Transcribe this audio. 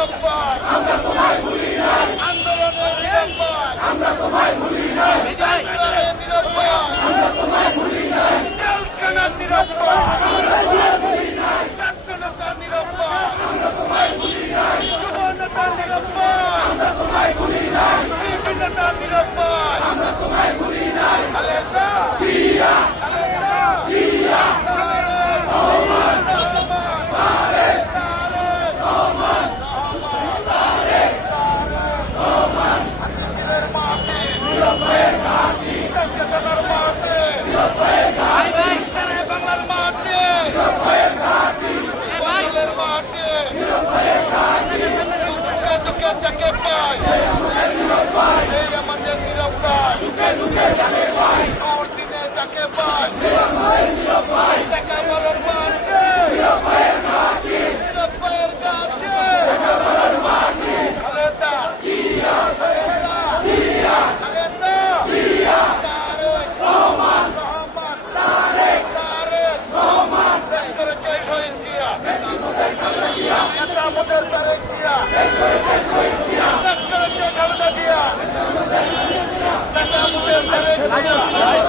নিরপরাধ আমরা তোমায় ভুলি না, আন্দোলনের নিরপরাধ আমরা তোমায় ভুলি না, বিজয়ের নিরপরাধ আমরা তোমায় ভুলি না, জেলখানার নিরপরাধ আমরা তোমায় ভুলি না, ছাত্রনেতার নিরপরাধ আমরা তোমায় ভুলি না, যুবনেতার নিরপরাধ আমরা তোমায় ভুলি না, নেতার নিরপরাধ আমরা তোমায় ভুলি না, খালেদা জিয়া খালেদা জিয়া Ayo,